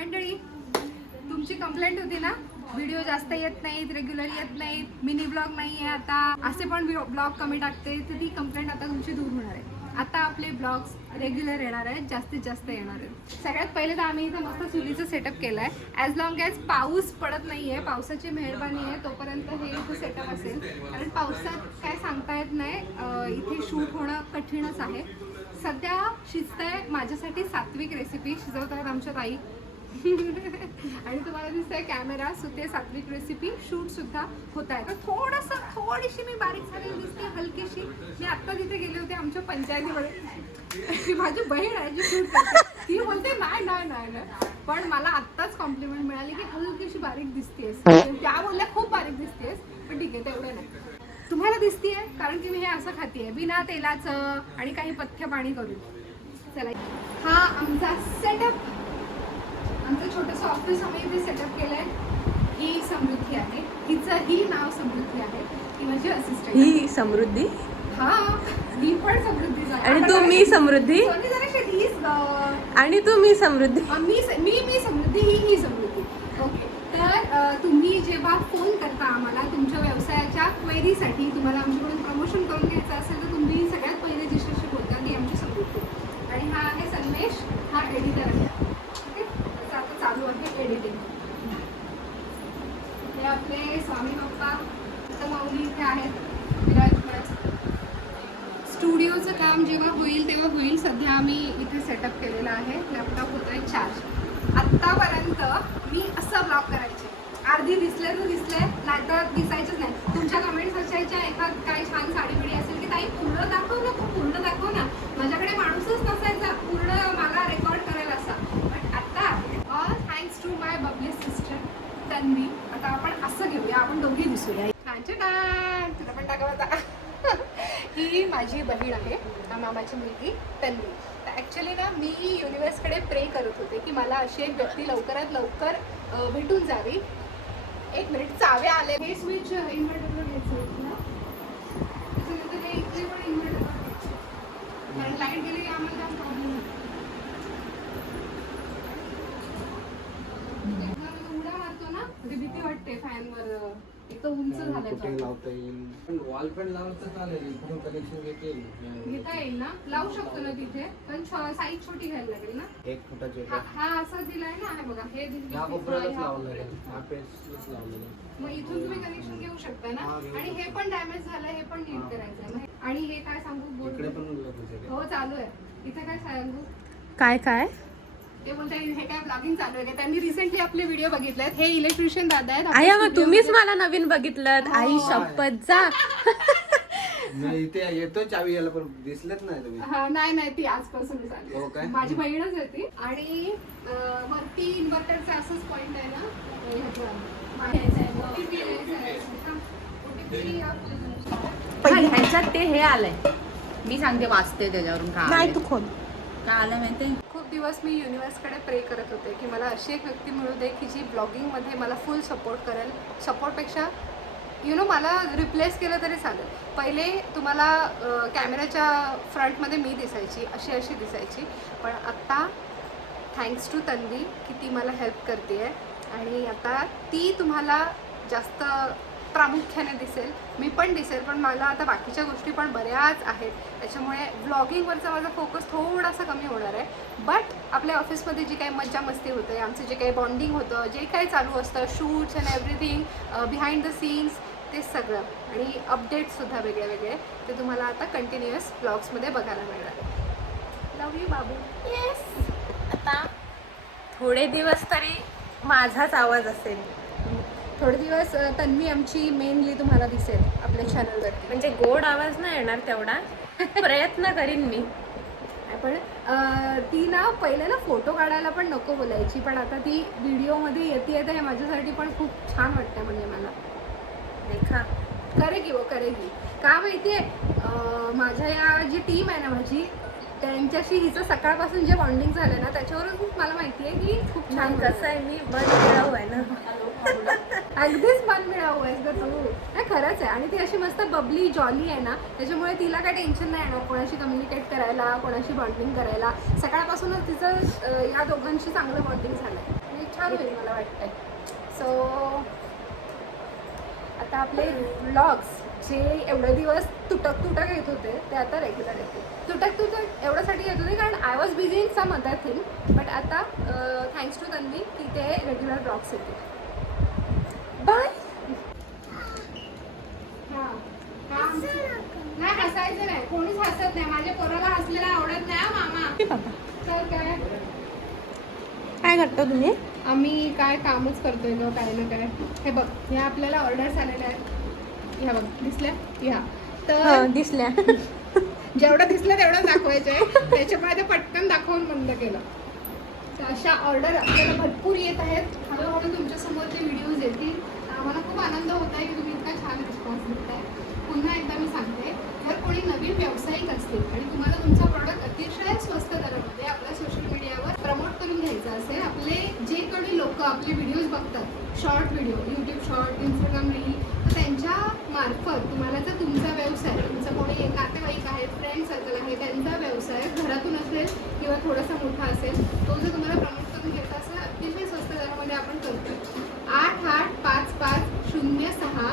मंडळी, तुमची कंप्लेंट होती ना, व्हिडिओ जास्त येत नाहीत, रेग्युलर येत नाहीत, मिनी ब्लॉग नाही आहे आता, असे पण ब्लॉग कमी टाकते, तर ती कंप्लेंट आता तुमची दूर होणार आहे. आता आपले ब्लॉग्स रेग्युलर येणार आहेत, जास्तीत जास्त येणार आहेत. सगळ्यात पहिले तर आम्ही इथं मस्त चुलीचं सेटअप केलं आहे. ॲज लॉंग ॲज पाऊस पडत नाही आहे, पावसाची मेहरबानी आहे, तोपर्यंत हे इथं सेटअप असेल. कारण पावसात काय सांगता येत नाही, इथे शूट होणं कठीणच आहे. सध्या शिजतंय माझ्यासाठी सात्विक रेसिपी शिजवत आहेत आमच्या ताई. आणि तुम्हाला दिसतंय कॅमेरा, सो ते सात्विक रेसिपी शूट सुद्धा होत आहे. तर थोडीशी मी बारीक झालेली दिसते, हलकीशी. मी आत्ता तिथे गेले होते आमच्या पंचायतीमध्ये. माझी बहीण आहे जी शूट करते, ती बोलते नाही नाही नाही नाही, पण मला आत्ताच कॉम्प्लिमेंट मिळाली की हलकीशी बारीक दिसतेस. त्या बोलल्या खूप बारीक दिसतेस, पण ठीक आहे, तेवढं नाही. तुम्हाला दिसतीये कारण की मी हे असं खातीये बिना तेलाचं आणि काही पथ्य पाणी करून. चला, हा आमचा सेटअप, आमचं छोटंसं ऑफिस आम्ही इथे सेटअप केलंय. ही समृद्धी आहे, हिचं ही नाव समृद्धी आहे, ती माझी असिस्टंट. ही समृद्धी? हा, ही पण समृद्धीच आहे. आणि तू मी समृद्धी? आणि तू मी समृद्धी? मी समृद्धी, ही समृद्धी. ओके. तर तुम्ही जेव्हा फोन करता आम्हाला तुमच्या व्यवसायाच्या क्वेरीसाठी, तुम्हाला आमच्याकडून प्रमोशन करून घ्यायचं असेल, तर तुम्ही सगळ्यात पहिले जिच्याशी बोलता ती आमची समृद्धी. आणि हा आहे संदेश, हा एडिटर आहे. ओके, त्याचं आता चालू आहे एडिटिंग. हे आपले स्वामी बाप्पा माऊली इथे आहेत विराजमान. स्टुडिओचं काम जेव्हा होईल तेव्हा होईल. सध्या आम्ही इथे सेटअप केलेला आहे. लॅपटॉप होतोय चार्ज. आत्तापर्यंत मी असं ब्लॉग करायचे, अर्धी दिसले तर दिसले, नाही तर दिसायचंच नाही. तुमच्या कमेंट्स असायच्या, एखाद काय छान साडी बिडी असेल की ताई पूर्ण दाखव ना, पूर्ण दाखव ना. माझ्याकडे माणूसच नसायचा पूर्ण मला रेकॉर्ड करायला असा. बट आता all thanks to my bubbly sister Tanvi. आता आपण असं घेऊया, आपण दोघी दिसूया. तुला पण टाकावं. ही माझी बहीण आहे, मामाची मुलगी तन्वी. तर ॲक्च्युली ना, मी युनिवर्सकडे प्रे करत होते की मला अशी एक व्यक्ती लवकरात लवकर भेटून जावी. एक मिनिट, चाव्या आले. हे स्विच इन्व्हर्टरवर घ्यायचं ना, त्याच्यानंतर हे इथे पण इन्व्हर्टर, कारण लाईट गेली की आम्हाला जास्त प्रॉब्लेम होतो. उड्या मारतो ना, म्हणजे भीती वाटते फॅनवर. एक तर उंच झालंय, लावता येईल, पण वॉल पण लावता चालेल, इकडून कनेक्शन घेता येईल ना, लावू शकतो ना तिथे, पण साईज छोटी घ्यायला लागेल ना. 1 फुटाचे हा असा दिलाय ना, हे बघा, हे या कोपऱ्यालाच लावलं लागेल, हा पेजलाच लावलेलं. मग इथून तुम्ही कनेक्शन घेऊ शकता ना. आणि हे पण डॅमेज झालंय, हे पण नीट करायचंय. आणि हे काय सांगू, इकडे पण हो चालू आहे. इथे काय सांगू, काय ते बोलते हे काय ब्लॉगिंग चालू आहे. त्यांनी रिसेंटली आपले व्हिडिओ बघितलेत. हे इलेक्ट्रिशियन दादा आहेत. आई मग तुम्हीच मला नवीन बघितलं. आई शपथ जा. नाही, इथे येतो चावी याला, पण दिसलेच नाही तुम्ही. हा, नाही ती आजपासून झाली. हो काय? माझी बहीणच आहे ती. आणि वरती इन्व्हर्टरचा असंच पॉइंट आहे ना, ह्याच्यात ते हे आलंय, मी सांगते, वाचते त्याच्यावरून. का नाही, तू खोल. काय आलं माहिती? खूप दिवस मी युनिवर्सकडे प्रे करत होते की मला अशी एक व्यक्ती मिळू दे की जी ब्लॉगिंगमध्ये मला फुल सपोर्ट करेल. सपोर्टपेक्षा मला रिप्लेस केलं तरी चालेल. पहिले तुम्हाला कॅमेऱ्याच्या फ्रंटमध्ये मी दिसायची, अशी दिसायची, पण आत्ता थँक्स टू तन्वी की ती मला हेल्प करते आहे. आणि आता ती तुम्हाला जास्त प्रामुख्याने दिसेल, मी पण दिसेल, पण मला आता बाकीच्या गोष्टी पण बऱ्याच आहेत. त्याच्यामुळे व्लॉगिंगवरचा माझा फोकस थोडासा कमी होणार आहे. बट आपल्या ऑफिसमध्ये जी काही मज्जा मस्ती होते, आमचं जे काही बॉन्डिंग होतं, जे काही चालू असतं, shoots and everything, behind the scenes, ते सगळं, आणि अपडेट्ससुद्धा वेगळे ते तुम्हाला आता कंटिन्युअस ब्लॉग्समध्ये बघायला मिळणार. लव यू बाबू. येस. आता थोडे दिवस तरी माझाच आवाज असेल. थोडे दिवस तन्वी आमची मेनली तुम्हाला दिसेल आपल्या चॅनलवरती. म्हणजे गोड आवाज नाही येणार तेवढा, प्रयत्न करीन मी. पण ती ना पहिले ना फोटो काढायला पण नको बोलायची, पण आता ती व्हिडिओमध्ये येते, तर हे माझ्यासाठी पण खूप छान वाटतं. म्हणजे मला देखा करेगी का माहितीये, माझ्या या जी टीम आहे ना माझी, त्यांच्याशी हिचं सकाळपासून जे बॉन्डिंग झालं ना, त्याच्यावरून मला माहिती आहे की खूप छान. कसं आहे, मी मिळावं आहे ना. अगदीच मन मिळावं आहेस ग तू. नाही, खरंच आहे. आणि ती अशी मस्त बबली जॉली आहे ना, त्याच्यामुळे तिला काय टेन्शन नाही येणार कोणाशी कम्युनिकेट करायला, कोणाशी बॉन्डिंग करायला. सकाळपासूनच तिचं या दोघांशी चांगलं बॉन्डिंग झालं आहे. छान होईल मला वाटतंय. सो आता आपले व्लॉग्स जे एवढे दिवस तुटक येत होते ते आता रेग्युलर येते. तुटक एवढ्यासाठी येत होते कारण I was busy in some other thing, but आता थँक्स टू तन्वी की ते रेग्युलर ब्लॉग्स येते. बाय. नाही हसायचं नाही, कोणीच हसत नाही. माझ्या पोराला हसलेला आवडत नाही हा मामा. तर काय करता तुम्ही? आम्ही काय कामच करतोय ग काय ना काय. हे बघ ह्या आपल्याला ऑर्डर्स आलेल्या आहेत. ह्या बघ दिसल्या ह्या. तर दिसल्या. जेवढं दिसलं तेवढं दाखवायचं आहे, त्याच्यामुळे ते पटकन दाखवून बंद केलं. तर अशा ऑर्डर आपल्याला भरपूर येत आहेत. हळूहळू तुमच्यासमोर ते व्हिडिओज येतील. आम्हाला खूप आनंद होत आहे की तुम्ही इतका छान रिस्पॉन्स देताय. पुन्हा एकदा मी सांगते, जर कोणी नवीन व्यावसायिक असतील आणि तुम्हाला तुमचा प्रॉडक्ट अतिशय स्वस्त दरामध्ये आपल्या सोशल मीडियावर प्रमोट करून घ्यायचा असेल, आपले जे कोणी लोक आपले व्हिडिओज बघतात, short video, YouTube short, Instagram reel, तर त्यांच्या मार्फत तुम्हाला जर तुमचा व्यवसाय, तुमचं कोणी नातेवाईक आहे, फ्रेंड सर्कल आहे, त्यांचा व्यवसाय घरातून असेल किंवा थोडासा मोठा असेल, तो जर तुम्हाला प्रमोट करून घ्यायचा असेल, अतिशय स्वस्त दरामध्ये आपण करतो. 885506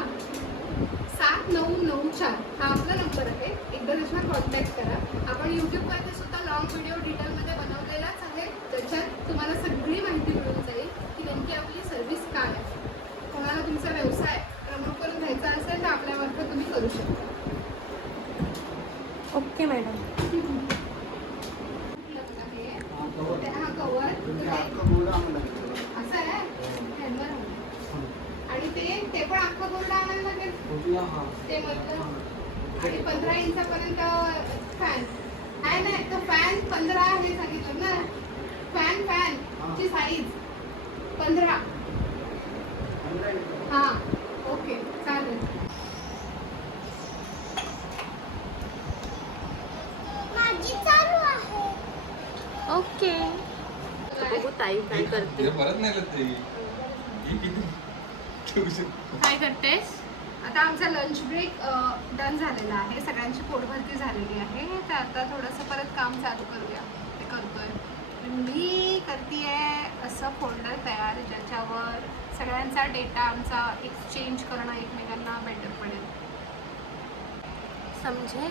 7994 हा आपला नंबर आहे. एकदा त्याच्यावर कॉन्टॅक्ट करा. आपण यूट्यूबवरती सुद्धा लॉंग व्हिडिओ डिटेलमध्ये बनवलेलाच आहे, त्याच्यात तुम्हाला सगळी माहिती मिळून जाईल की नेमकी आपली सर्व्हिस काय आहे. कोणाला तुमचा व्यवसाय प्रमोट करून घ्यायचा असेल तर आपल्यामार्फत तुम्ही करू शकता. Okay madam. हा कवर असं आहे हँडवर आणि ते पण अख्खं बोर्ड आणायला लागेल. ते मधलं आणि 15 इंचापर्यंत फॅन आहे ना. तर फॅन 15 हे सांगितलं ना. फॅन ची साईज 15. हा ओके चालेल. ओके. बघू ताई काय करते. काय करतेस? आता आमचा लंच ब्रेक डन झालेला आहे. सगळ्यांची पोटभरती झालेली आहे. तर आता थोडंसं परत काम चालू करूया. ते करतोय. मी करते असं फोल्डर तयार ज्याच्यावर सगळ्यांचा डेटा आमचा एक्सचेंज करणं एकमेकांना बेटर पडेल. समजे.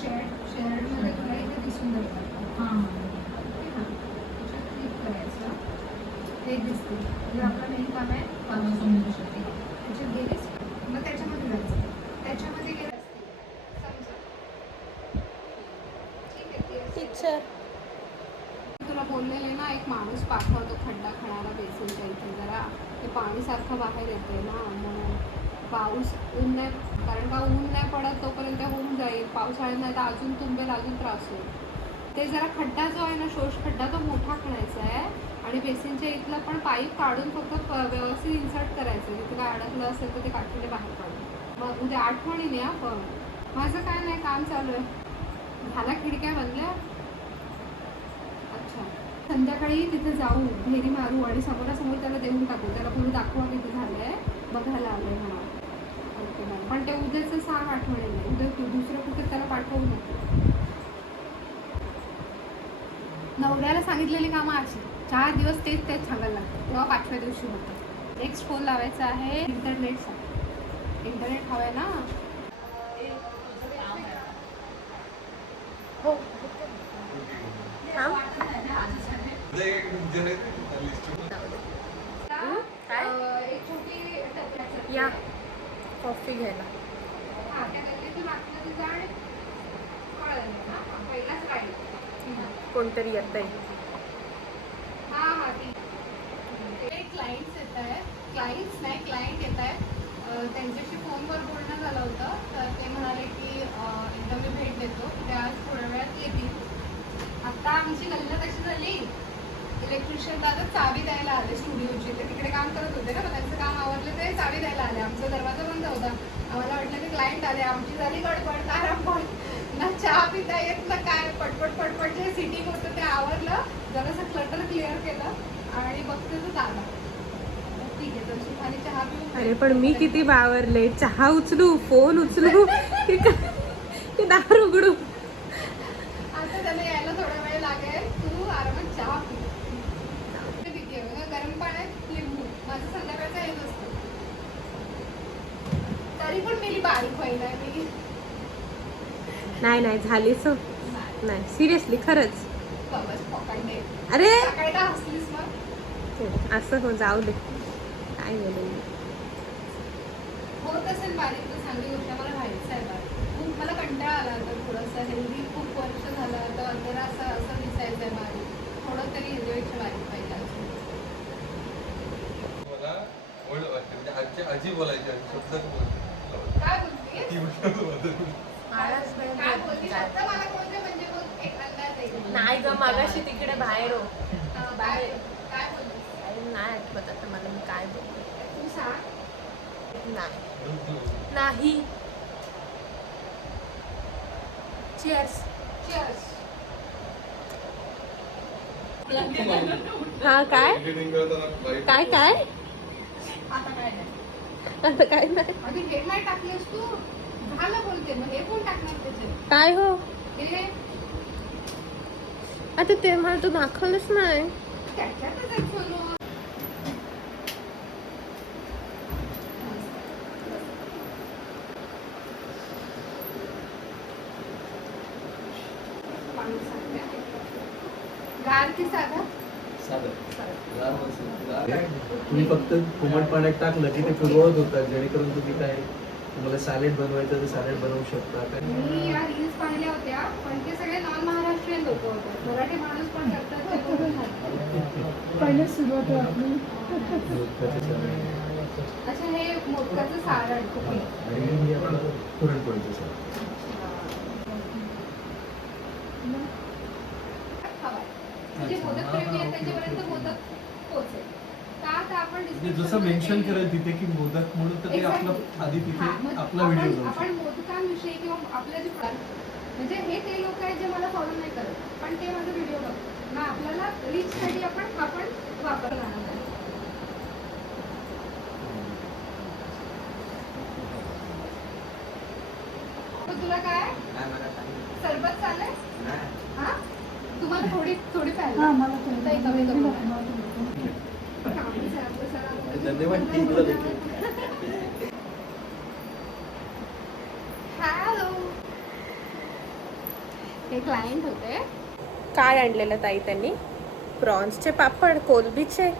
शेअरमध्ये तुला इथे दिसून जातं. हे दिसते. जर आपलं मेन काम आहे त्याच्यात गेलीस मग त्याच्यामध्ये जायचं. त्याच्यामध्ये गेलं समजा. ठीक आहे. टीचर तुला बोललेले ना एक माणूस पाठवा, तो खड्डा खणारा बेसिनच्या इथे. जरा ते पाणीसारखं बाहेर येते ना, म्हणून पाऊस ऊन नाही, कारण का ऊन नाही पडत तोपर्यंत होऊन जाईल. पावसाळ्यात नाही तर अजून तुंबेल, अजून त्रास होईल. ते जरा खड्डा जो आहे ना, शोष खड्डा, तो मोठा खणायचा आहे आणि बेसिनच्या इथलं पण पाईप काढून फक्त व्यवस्थित इन्सर्ट करायचं. तिथे काय अडकलं असेल तर ते काठीने बाहेर काढून. मग उद्या आठवणीने आपण. माझं काय नाही, काम चालू आहे. झाला खिडक्या बनल्या. अच्छा, संध्याकाळी तिथे जाऊ, फेरी मारू आणि समोरासमोर त्याला देऊन टाकू. त्याला पुढे दाखवा किती झालंय, बघायला आलंय म्हणा. Okay ma'am. पण ते उद्याचं सांग आठवणीने. उद्या तू दुसरं कुठे त्याला पाठवू नको. नवऱ्याला सांगितलेली कामं अशी 4 दिवस तेच सांगायला लागतं, तेव्हा 5व्या दिवशी होतं. नेक्स्ट फोन लावायचा आहे इंटरनेटचा. इंटरनेट हवंय ना. हो. एक छोटी या कॉफी घ्यायला. हां, त्या गल्लीतून आतमध्ये जा आणि कळलं ना. पहिलाच राईट. कोणतरी येत आहे. हां ती क्लायंट्स येत आहेत. क्लायंट्स नाही, क्लायंट येत आहेत. त्यांच्याशी फोनवर बोलणं झालं होतं. तर ते म्हणाले की एकदा मी भेट देतो. ते आज थोड्या वेळात येतील. आता आमची गल्ली कशी झाली, इलेक्ट्रिशियन दादा चावी द्यायला आले स्टुडिओची. ते तिकडे काम करत होते ना, मग त्यांचं काम आवरलं ते चावी द्यायला आले. आमचा दरवाजा बंद होता. आम्हाला वाटलं की क्लायंट आले. आमची झाली गडबड, तारांबळ. ना चहा पिता येत ना काय, पटपट जे सिटिंग होतं ते आवरलं, जरासं क्लटर क्लिअर केलं आणि बघते तो दादा. ठीक आहे, तशी खाली चहा पिऊन. अरे पण मी किती बावरले. चहा उचलू, फोन उचलू की दार उघडू. आता त्याला यायला थोडा वेळ लागेल. तू आरामात चहा पी. गरम पाण्यात लिंबू. माझं संध्याकाळचं हेच असतं. तरी पण मेली बारीक व्हायला मी. नाही झालीच हो. नाही सिरियसली खरंच. बाबाच पकडले. अरे सकाळी तर हसलीस मग. असं हो जाऊ दे काय बोलू मी. होत असेल बारीक तर चांगली गोष्ट. मला व्हायचं आहे बारीक. खूप मला कंटाळा आला होता थोडंसं. हेल्दी खूप वर्ष झालं आता. जरा असं दिसायचं आहे बारीक. थोडं तरी हेल्दीपेक्षा बारीक पाहिजे अजून. मला ओल्ड वाटते म्हणजे आजी बोलायची शब्द काय बोलते? ती गोष्ट बोलते. काय बोलते? फक्त मला बोलते म्हणजे बोल एक अंदाज आहे. नाही ग मागाशी तिकडे बाहेर हो. बाहेर काय बोलते? नाही आठवत आता मला मी काय बोलते. तू सांग. नाही चीअर्स. Cheers. हा काय काय काय आता काय नाही. आता काय नाही आधी हे नाही टाकलेस तू. झालं बोलते मग हे कोण टाकणार त्याचे? काय हो हे आता ते मला तू दाखवलंच नाही. त्याच्यातच आहे सोनू. गार की साधा? तुम्ही फक्त कोमट पाण्यात टाकलं की ते फिरवत होतात जेणेकरून तुम्ही काय तुम्हाला सॅलेड बनवायचं तर सॅलेड बनवू शकता. मी या रील्स पाहिल्या होत्या पण ते सगळे नॉन महाराष्ट्रीयन लोक होते. मराठी माणूस पण करतात ते लोक नाही. पहिले सुरुवात आहे आपली. अच्छा हे मोदकाचं सारण कुठे? आणि हे आपलं पुरणपोळीचं सर. म्हणजे मोदक प्रेमी आहेत त्यांच्यापर्यंत मोदक पोहोचेल. का तर आपण म्हणजे जसं मेन्शन करेल तिथे की मोदक म्हणून तर ते आपलं आधी तिथे आपला व्हिडिओ जाऊ आपण मोदकांविषयी किंवा आपल्या जे म्हणजे हे ते लोक आहेत जे मला फॉलो नाही करत पण ते माझा व्हिडिओ बघतात. मग आपल्याला रीचसाठी आपण वापरला जाणार आहे. तर तुला काय सरबत चालेल? हा तुम्हाला थोडी प्यायला. हा मला ताई, कमी करू नका. धन्यवाद. टीमला देखील हॅलो. हे क्लायंट होते. काय आणलेलं ताई त्यांनी? प्रॉन्सचे पापड कोलबीचे.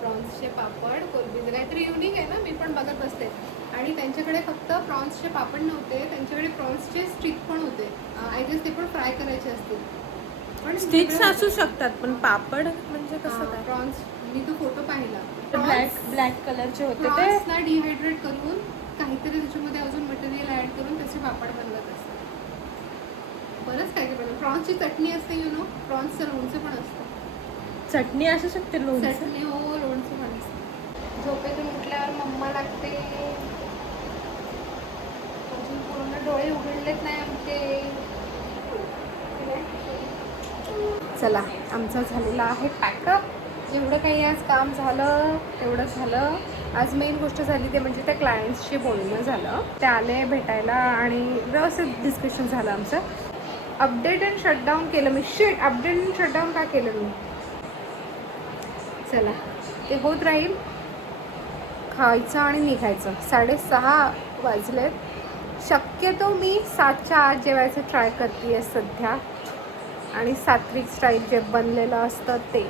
प्रॉन्सचे पापड कोलबीचे काहीतरी युनिक आहे ना. मी पण बघत बसते. आणि त्यांच्याकडे फक्त प्रॉन्सचे पापड नव्हते. त्यांच्याकडे प्रॉन्सचे स्टिक पण होते. आय गेस ते पण फ्राय करायचे असतील. पण स्टिक्स असू शकतात पण पापड म्हणजे कसं काय? प्रॉन्स मी तो फोटो पाहिला. ब्लॅक कलरचे होते ते. प्रॉन्सला डिहायड्रेट करून काहीतरी त्याच्यामध्ये अजून मटेरियल ऍड करून त्याचे पापड बनवत असतात. बरंच काय काय बनवलं. प्रॉन्सची चटणी असते यु नो. प्रॉन्सचं लोणचं पण असतं. चटणी असू शकते लोणचं. चटणी हो लोणचं पण असतं. झोपेतून उठल्यावर मम्मा लागते. अजून पूर्ण डोळे उघडलेच नाही आमचे. चला आमचं झालेलं आहे पॅकअप. जेवढं काही आज काम झालं तेवढं झालं. आज मेन गोष्ट झाली ते म्हणजे त्या क्लायंट्सशी बोलणं झालं. ते आले भेटायला आणि व्यवस्थित डिस्कशन झालं आमचं. अपडेट अँड शटडाऊन केलं मी. अपडेट अँड शटडाऊन का केलं मी? चला ते होत राहील. खायचं आणि निघायचं. 6:30 वाजलेत. शक्यतो मी 7च्या आत जेवायचं ट्राय करते आहे सध्या. आणि सात्विक स्टाईल जे बनलेलं असतं ते.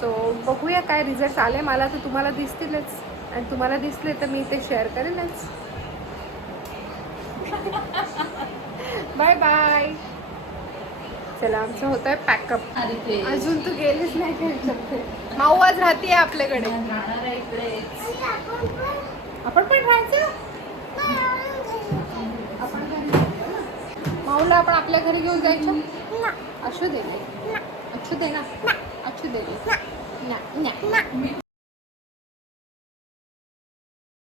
सो बघूया काय रिझल्ट आले. मला तर तुम्हाला दिसतीलच आणि तुम्हाला दिसले तर मी ते शेअर करेनच. Bye bye. चला आमचं होतं आहे पॅकअप. अजून तू गेलीच नाही का? माऊ आज राहते आपल्याकडे. आपण पण राहायचं. आपण माऊला आपण आपल्या घरी घेऊन जायचं. असू दे. असू दे ना. असू दे ना.